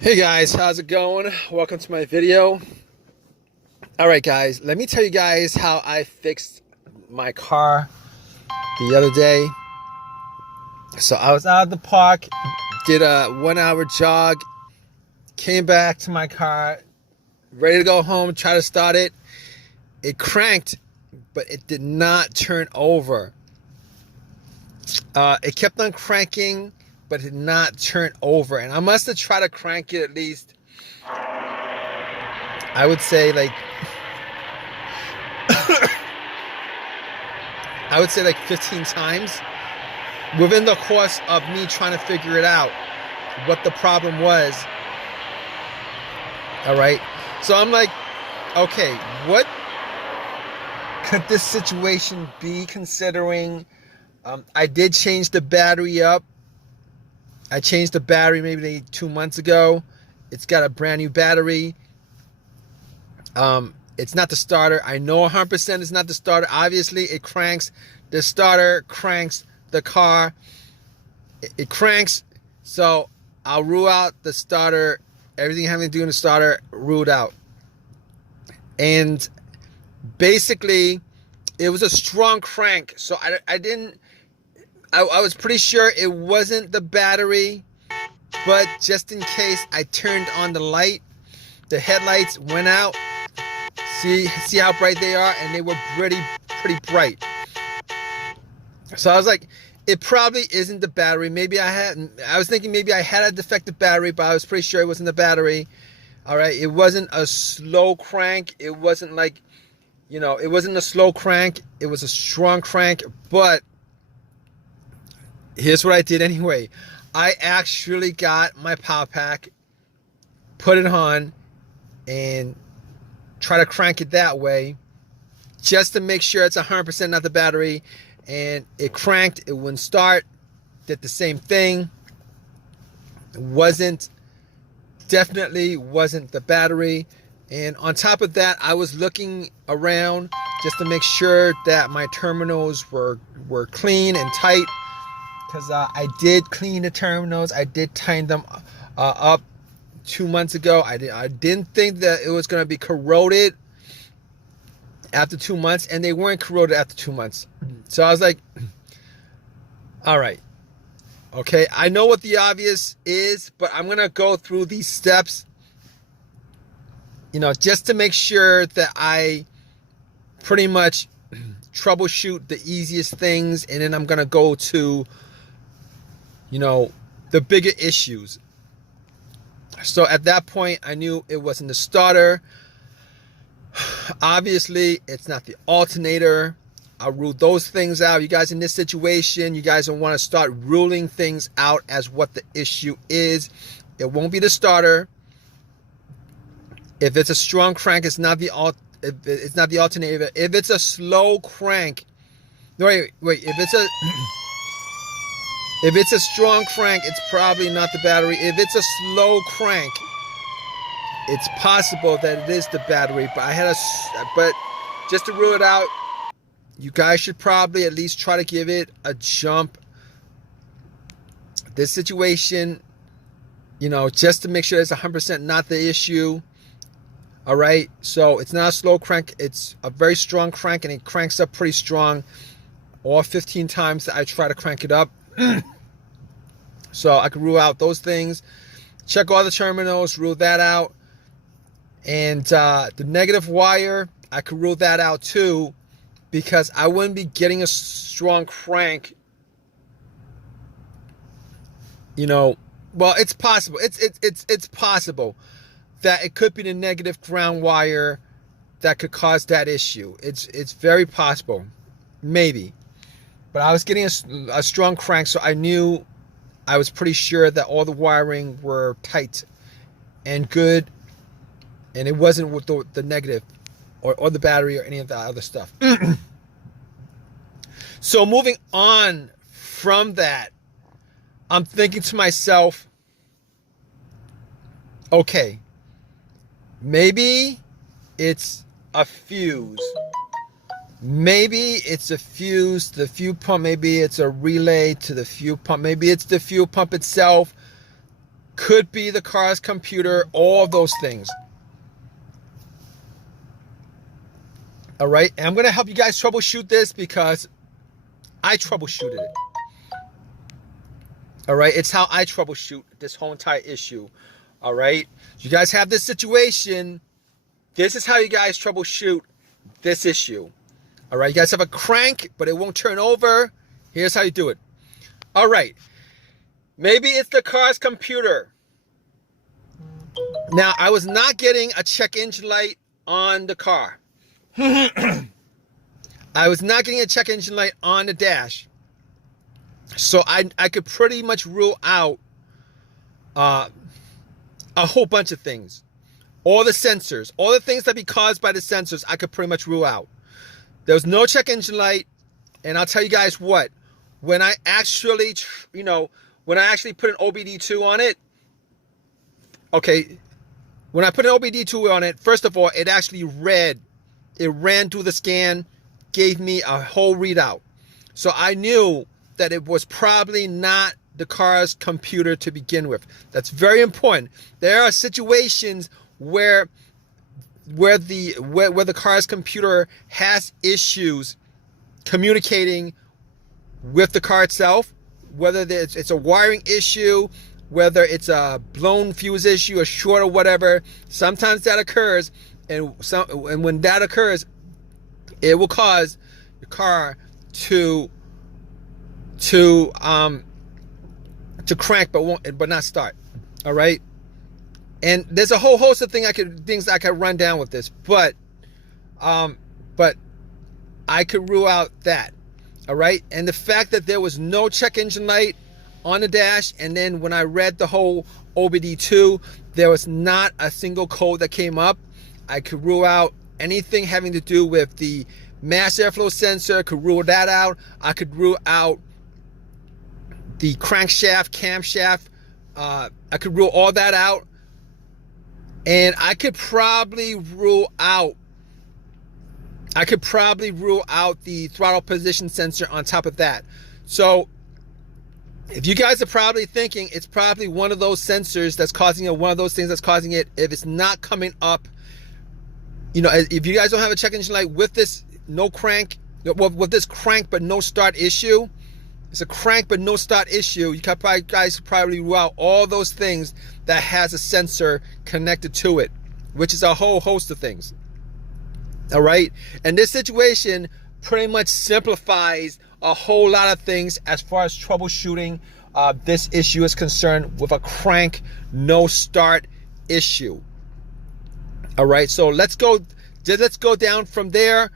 Hey guys, how's it going? Welcome to my video. All right, guys, let me tell you guys how I fixed my car the other day. So I was out of the park, did a 1 hour jog, came back to my car, ready to go home, try to start it. It cranked, but it did not turn over. It kept on cranking, but it did not turn over. And I must have tried to crank it at least, I would say like 15 times within the course of me trying to figure it out, what the problem was. All right. So I'm like, okay, what could this situation be considering? I did change the battery up. I changed the battery maybe 2 months ago. It's got a brand new battery. It's not the starter. I know 100% it's not the starter. Obviously, it cranks. The starter cranks the car. It cranks. So I'll rule out the starter. Everything having to do in the starter, ruled out. And basically, it was a strong crank. So I was pretty sure it wasn't the battery. But just in case, I turned on the light. The headlights went out. See how bright they are, and they were pretty bright. So I was like, it probably isn't the battery. I was thinking maybe I had a defective battery, but I was pretty sure it wasn't the battery. All right, it wasn't a slow crank. It wasn't like, it wasn't a slow crank. It was a strong crank. But here's what I did anyway. I actually got my power pack, put it on, and try to crank it that way just to make sure it's 100% not the battery. And it cranked. It wouldn't start. Did the same thing. Definitely wasn't the battery. And on top of that, I was looking around just to make sure that my terminals were clean and tight, because I did clean the terminals. I did tighten them up 2 months ago. I didn't think that it was going to be corroded after 2 months, and they weren't corroded after 2 months. So I was like, all right, okay, I know what the obvious is, but I'm going to go through these steps, just to make sure that I pretty much troubleshoot the easiest things, and then I'm going to go to, the bigger issues. So at that point, I knew it wasn't the starter. Obviously, it's not the alternator. I ruled those things out. You guys in this situation, you guys don't want to start ruling things out as what the issue is. It won't be the starter. If it's a strong crank, it's not the alternator. If it's a slow crank, wait. If it's a strong crank, it's probably not the battery. If it's a slow crank, it's possible that it is the battery. But just to rule it out, you guys should probably at least try to give it a jump. This situation, just to make sure it's 100% not the issue. All right. So it's not a slow crank. It's a very strong crank, and it cranks up pretty strong. All 15 times that I try to crank it up. So I can rule out those things. Check all the terminals, rule that out. And the negative wire, I could rule that out too, because I wouldn't be getting a strong crank. Well, it's possible. It's possible that it could be the negative ground wire that could cause that issue. It's very possible, maybe. But I was getting a strong crank, so I was pretty sure that all the wiring were tight and good, and it wasn't with the negative or the battery or any of that other stuff. So moving on from that, I'm thinking to myself, okay, maybe it's a fuse. Maybe it's a fuse, the fuel pump. Maybe it's a relay to the fuel pump. Maybe it's the fuel pump itself. Could be the car's computer, all of those things. All right, and I'm gonna help you guys troubleshoot this because I troubleshooted it. All right, it's how I troubleshoot this whole entire issue. All right, you guys have this situation. This is how you guys troubleshoot this issue. All right, you guys have a crank, but it won't turn over. Here's how you do it. All right, maybe it's the car's computer. Now, I was not getting a check engine light on the car. I was not getting a check engine light on the dash. So I could pretty much rule out a whole bunch of things. All the sensors, all the things that be caused by the sensors, I could pretty much rule out. There was no check engine light. And I'll tell you guys what, when I actually, when I actually put an OBD2 on it, okay, when I put an OBD2 on it, first of all, it actually ran through the scan, gave me a whole readout. So I knew that it was probably not the car's computer to begin with. That's very important. There are situations where the car's computer has issues communicating with the car itself, whether it's a wiring issue, whether it's a blown fuse issue, a short or whatever. Sometimes that occurs, and when that occurs, it will cause the car to crank but not start. All right, and there's a whole host of things I could run down with this, but I could rule out that. All right, and the fact that there was no check engine light on the dash, and then when I read the whole OBD2, there was not a single code that came up. I could rule out anything having to do with the mass airflow sensor, could rule that out. I could rule out the crankshaft, camshaft. I could rule all that out. And I could probably rule out the throttle position sensor on top of that. So if you guys are probably thinking it's probably one of those sensors that's causing it, one of those things that's causing it, if it's not coming up, if you guys don't have a check engine light with this with this crank but no start issue, it's a crank but no start issue, you guys probably rule out all those things that has a sensor connected to it, which is a whole host of things. All right, and this situation pretty much simplifies a whole lot of things as far as troubleshooting this issue is concerned with a crank no start issue. All right, so let's go down from there.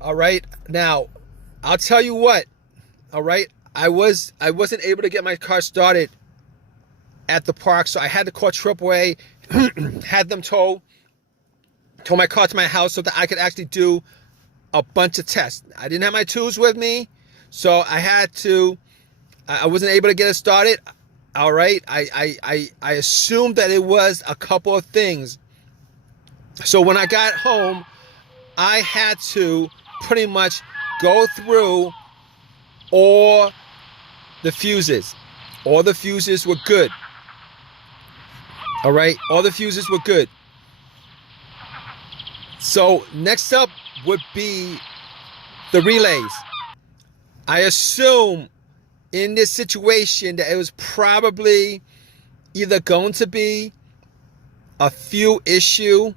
All right, now I'll tell you what. All right, I wasn't able to get my car started at the park, so I had to call AAA, had them tow my car to my house so that I could actually do a bunch of tests. I didn't have my tools with me, so I wasn't able to get it started. All right, I assumed that it was a couple of things. So when I got home, I had to pretty much go through all the fuses. All the fuses were good. All right, all the fuses were good. So next up would be the relays. I assume in this situation that it was probably either going to be a fuel issue,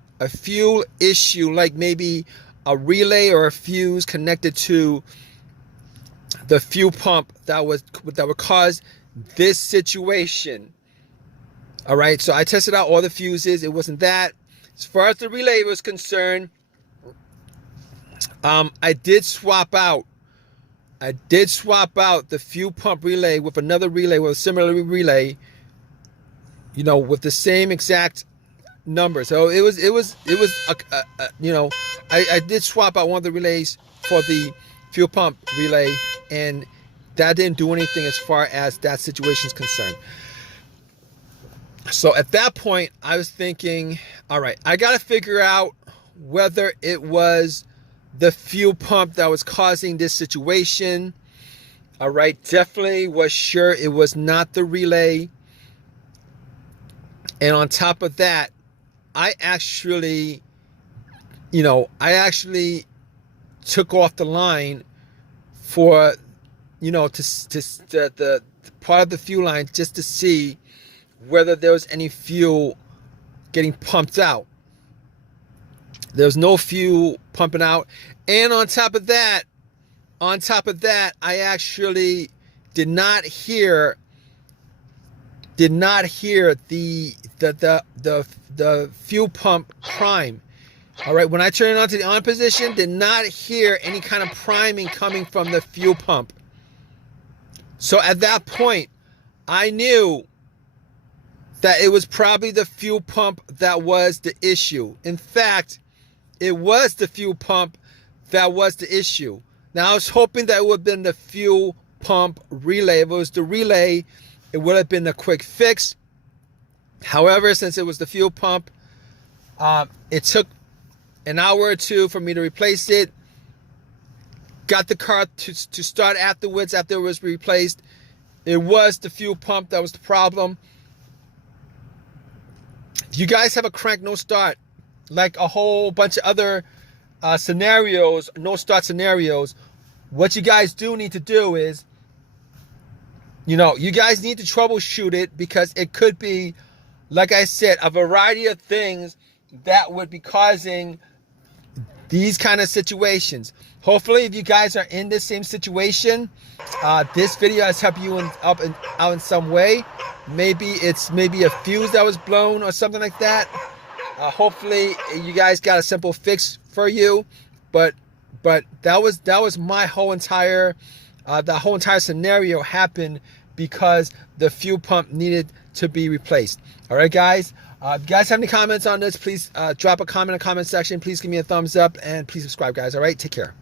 like maybe a relay or a fuse connected to the fuel pump that would cause this situation. All right, so I tested out all the fuses. It wasn't that. As far as the relay was concerned, I did swap out the fuel pump relay with another relay, with a similar relay, with the same exact number. So it was I did swap out one of the relays for the fuel pump relay, and that didn't do anything as far as that situation is concerned. So at that point, I was thinking, all right, I got to figure out whether it was the fuel pump that was causing this situation. All right, definitely was sure it was not the relay. And on top of that, I actually took off the line for, the part of the fuel line just to see whether there was any fuel getting pumped out. There was no fuel pumping out. And on top of that, I actually did not hear the fuel pump prime. All right, when I turned it on to the on position, did not hear any kind of priming coming from the fuel pump. So at that point, I knew that it was probably the fuel pump that was the issue. In fact, it was the fuel pump that was the issue. Now, I was hoping that it would have been the fuel pump relay. If it was the relay, it would have been a quick fix. However, since it was the fuel pump, it took an hour or two for me to replace it. Got the car to start afterwards after it was replaced. It was the fuel pump that was the problem. If you guys have a crank no start, like a whole bunch of other scenarios, no start scenarios, what you guys do need to do is, you guys need to troubleshoot it, because it could be, like I said, a variety of things that would be causing these kind of situations. Hopefully, if you guys are in the same situation, this video has helped you out in some way. Maybe it's a fuse that was blown or something like that. Hopefully, you guys got a simple fix for you. But that was my whole entire the whole entire scenario happened because the fuel pump needed to be replaced. All right, guys. If you guys have any comments on this, please drop a comment in the comment section. Please give me a thumbs up and please subscribe, guys. All right, take care.